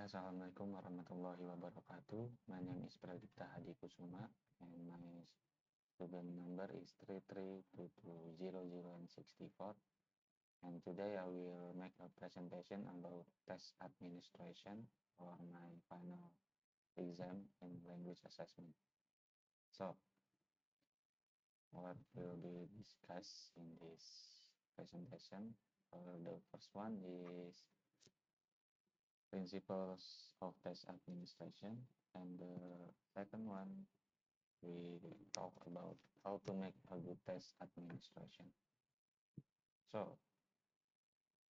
Yeah, Assalamualaikum warahmatullahi wabarakatuh. My name is Pradipta Hadi Kusuma and my student number is 33220064. And today I will make a presentation about test administration for my final exam in language assessment. So, what will be discussed in this presentation? The first one is principles of test administration, and the second one we talk about how to make a good test administration. So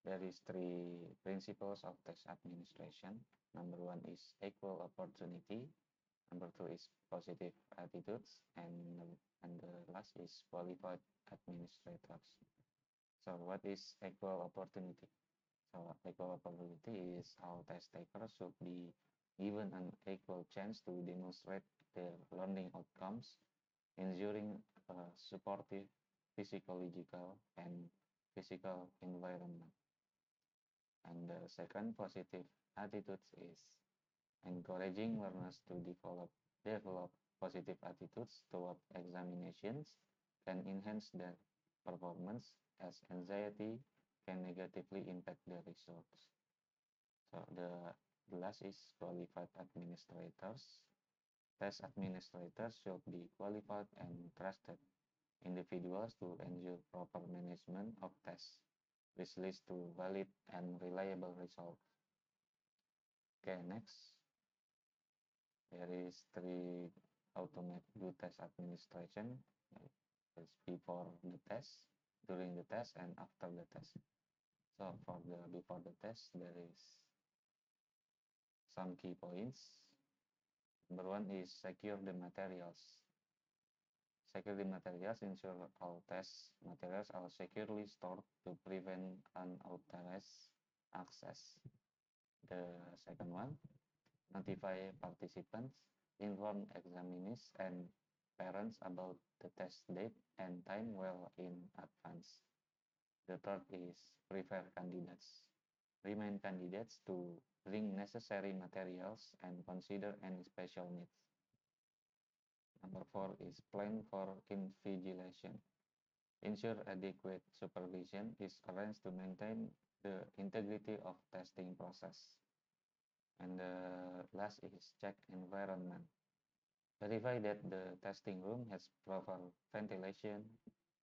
there is three principles of test administration. Number one is equal opportunity. Number two is positive attitudes, and the last is qualified administrators. So what is equal opportunity? So equal opportunity is how test takers should be given an equal chance to demonstrate their learning outcomes, ensuring a supportive physiological and physical environment. And the second positive attitudes is encouraging learners to develop positive attitudes toward examinations can enhance their performance as anxiety can negatively impact their results. So the last is qualified administrators. Test administrators should be qualified and trusted individuals to ensure proper management of tests, which leads to valid and reliable results. Okay, next, there is three automate good test administration. It's before the test, during the test, and after the test. So for the before the test, there is some key points. Number one is secure the materials. Secure the materials ensure all test materials are securely stored to prevent unauthorized access. The second one, notify participants, inform examinees and parents about the test date and time well in advance. The third is prepare candidates. Remind candidates to bring necessary materials and consider any special needs. Number four is plan for invigilation. Ensure adequate supervision is arranged to maintain the integrity of testing process. And the last is check environment. Verify that the testing room has proper ventilation,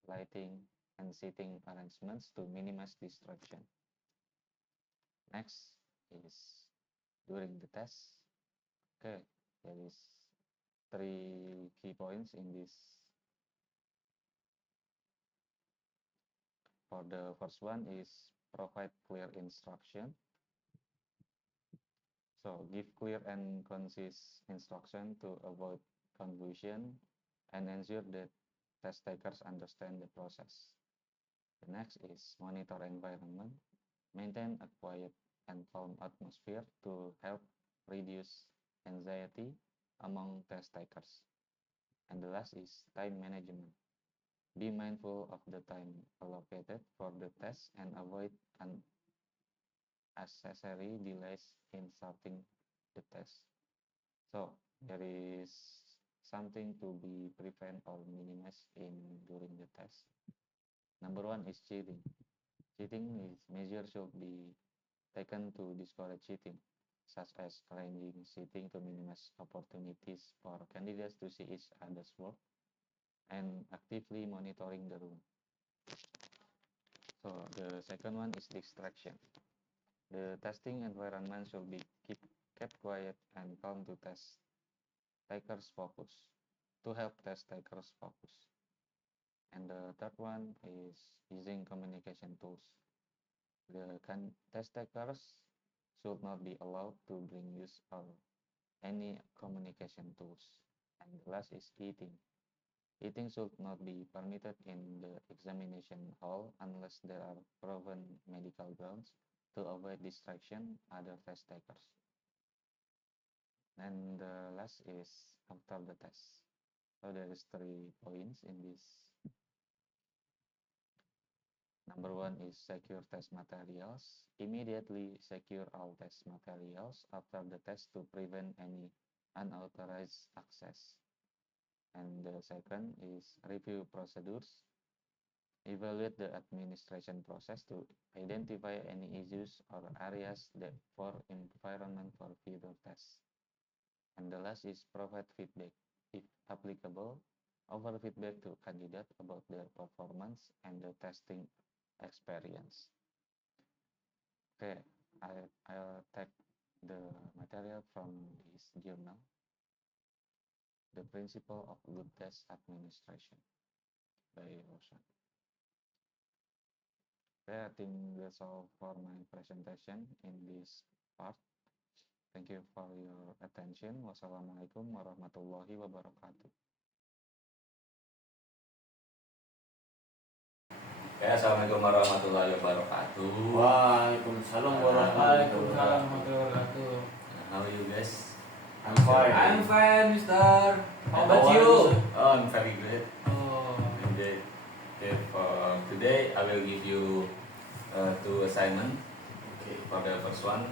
lighting, and seating arrangements to minimize distraction. Next is during the test. Okay, there is three key points in this. For the first one is provide clear instruction. So give clear and concise instruction to avoid confusion and ensure that test takers understand the process. The next is monitor environment. Maintain a quiet and calm atmosphere to help reduce anxiety among test takers. And the last is time management. Be mindful of the time allocated for the test and avoid unnecessary delays in starting the test. So there is something to be prevent or minimize in during the test. Number one is cheating. Cheating is measures should be taken to discourage cheating, such as arranging seating to minimize opportunities for candidates to see each other's work and actively monitoring the room. So the second one is distraction. The testing environment should be kept quiet and calm to test takers focus, to help test takers focus. And the third one is using communication tools. The test takers should not be allowed to bring use of any communication tools. And the last is eating. Eating should not be permitted in the examination hall unless there are proven medical grounds to avoid distraction other test takers. And the last is after the test. So there is three points in this. Number one is secure test materials. Immediately secure all test materials after the test to prevent any unauthorized access. And the second is review procedures. Evaluate the administration process to identify any issues or areas that for environment for future tests. And the last is provide feedback, if applicable, offer feedback to candidate about their performance and the testing experience. Okay, I'll take the material from this journal, The Principle of Good Test Administration by Rosa. Okay, I think that's all for my presentation in this part. Thank you for your attention. Wassalamualaikum warahmatullahi wabarakatuh. Ya, assalamualaikum warahmatullahi wabarakatuh. Waalaikumsalam warahmatullahi wabarakatuh. How are you guys? I'm fine. I'm fine, Mister. How about you? Oh, I'm very great. Oh. Okay, for today I will give you two assignments. Okay, for the first one,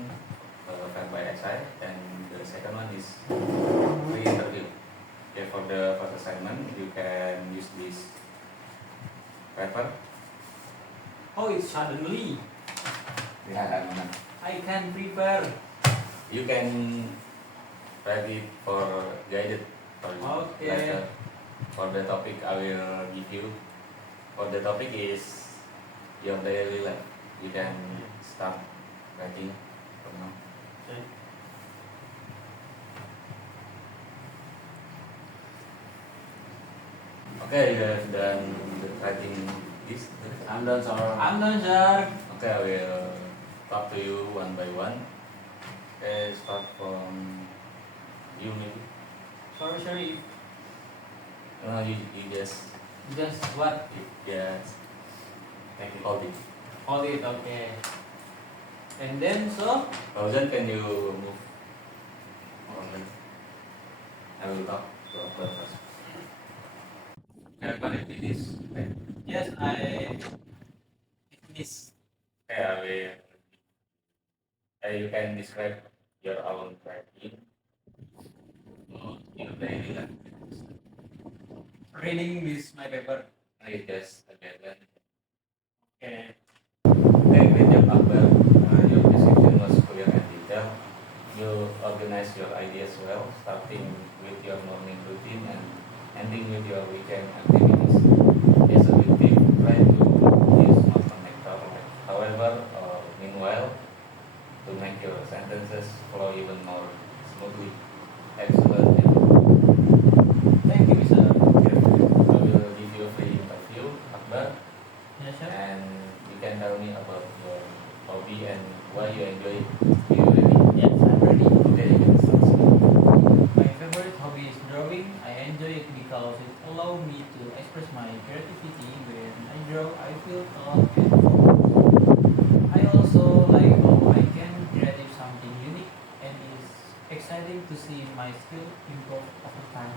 by essay, and the second one is pre-interview. Okay, for the first assignment, you can use this paper. Oh, it's suddenly. Yeah, I can prepare. you can write it for guided for you Okay. later. For the topic I will give you. For the topic is your daily life. You can start writing for now. Okay, you have done the writing this. I'm done, sir. I'm done, sir. Okay, I will talk to you one by one. Okay, start from you maybe. Sorry. No, you just What? hold it. Hold it, okay. And then, so? Fauzan, can you move on? I will talk to Akbar first. Can I finish? Okay. Yes, I finish. Okay, I will. You can describe your own writing. Your daily life. Reading this, my paper. I just again. Okay. Okay, great job, Akbar. Your description was clear and detailed. You organize your ideas well, starting with your morning routine and ending with your weekend activities. As a big tip, try to use not connector. However, meanwhile, to make your sentences flow even more smoothly. Excellent. Thank you, Mister. I will give you a free interview, Akbar, Yes, sir. and you can tell me about your hobby and why you enjoy it. Are you ready? Yes, I'm ready. Okay, you can start. My favorite hobby is drawing. I enjoy it because it allows me to express my creativity. When I draw, I feel calm and focused. I also like how I can create something unique, and it's exciting to see my skill improve over time.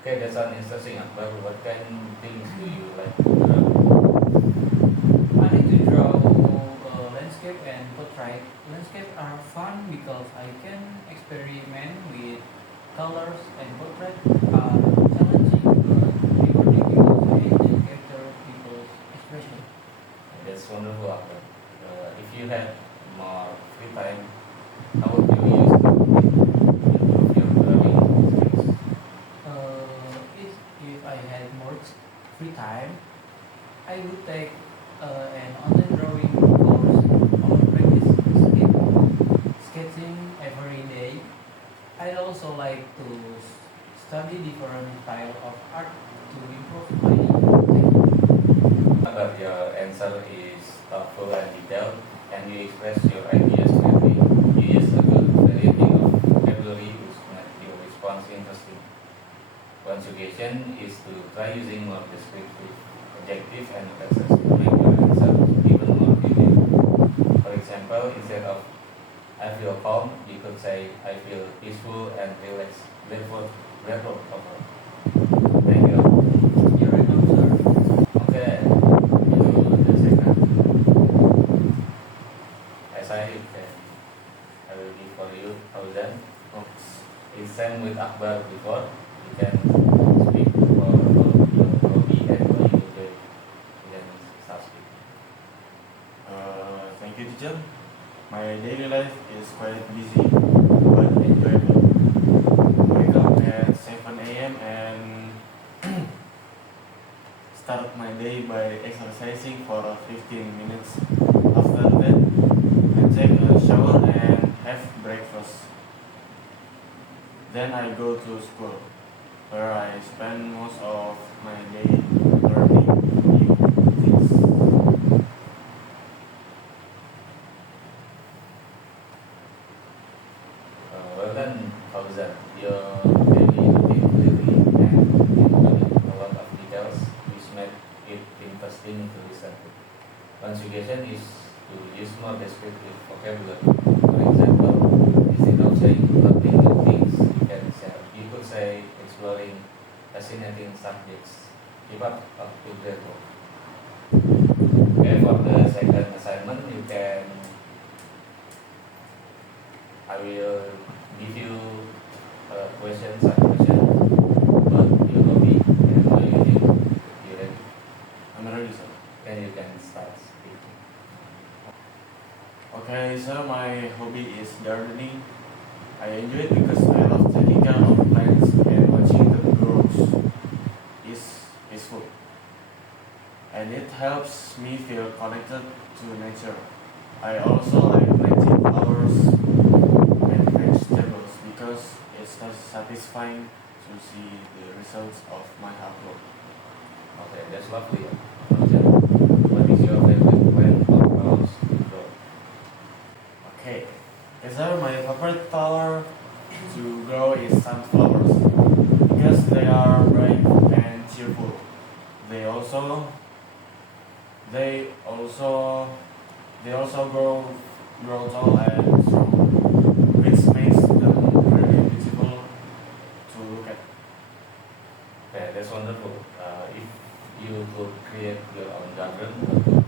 Okay, that's an interesting, Akbar. What kind of things do you like to draw? I like to draw landscape and portrait. Landscape are fun because I can experiment with colors, and portrait are challenging but rewarding because I enjoy capture people's expression. That's wonderful, Akbar. If you had more free time, how would you use it to improve your drawing skills? If I had more free time, I would take an online drawing course or practice sketching every day. I also like to study different style of art to improve my technique. But your answer is thoughtful and detailed, and you express your ideas clearly. You use a good variety of vocabulary which make your response interesting. One suggestion is to try using more descriptive adjectives and phrases to make your answer even more vivid. For example, instead of I feel calm, you could say I feel peaceful and relaxed. Grateful over. Thank you. You're welcome, sir. Okay, you the second. but before you can speak for your hobby and what you do. You can start speaking. Thank you, teacher. My daily life is quite busy but enjoyable. Wake up at 7 a.m. and start my day by exercising for 15 minutes. After that, I take a shower and have breakfast. Then I go to school, where I spend most of my day learning new things. Well then, Fauzan, your daily routine clearly and including a lot of details which make it interesting to listen to. One suggestion is to use more descriptive vocabulary. For example, instead of saying learning new things, you could say exploring fascinating subjects. Keep up to great work. Okay, for the second assignment, I will give you questions and questions about your hobby and what you think. You ready? I'm ready, sir. Then you can start speaking. Okay, so my hobby is gardening. I enjoy it because I love taking care of plants and watching them grow. Is peaceful, and it helps me feel connected to nature. I also like planting flowers and vegetables because it's satisfying to see the results of my hard work. Okay, that's lovely. Fauzan, what is your favorite plant or flowers to grow? Okay, so my favorite flower to grow is sunflowers because they are bright and cheerful. They also they also they also grow tall and strong, which makes them really beautiful to look at. Okay, that's wonderful. If you could create your own garden, what would it?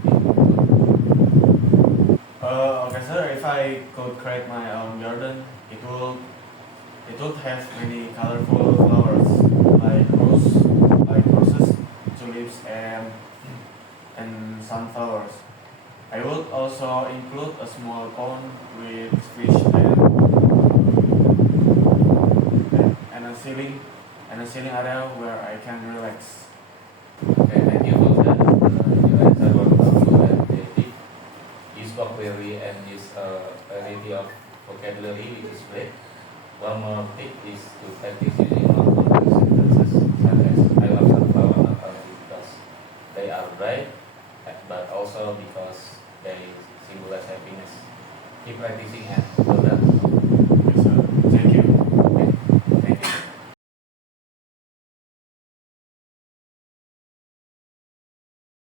Okay, sir. If I could create my own garden, it would have many colorful flowers like roses, tulips, and sunflowers. I would also include a small pond with fish and a ceiling area where I can relax. Okay, thank you for that. Your answer was thoughtful and creative. Use vocabulary and use a variety of vocabulary, which is great. One more tip is to practice using more complex sentences, such as I love sunflower not only because they are bright, but also because they symbolize happiness. Keep practicing and well done.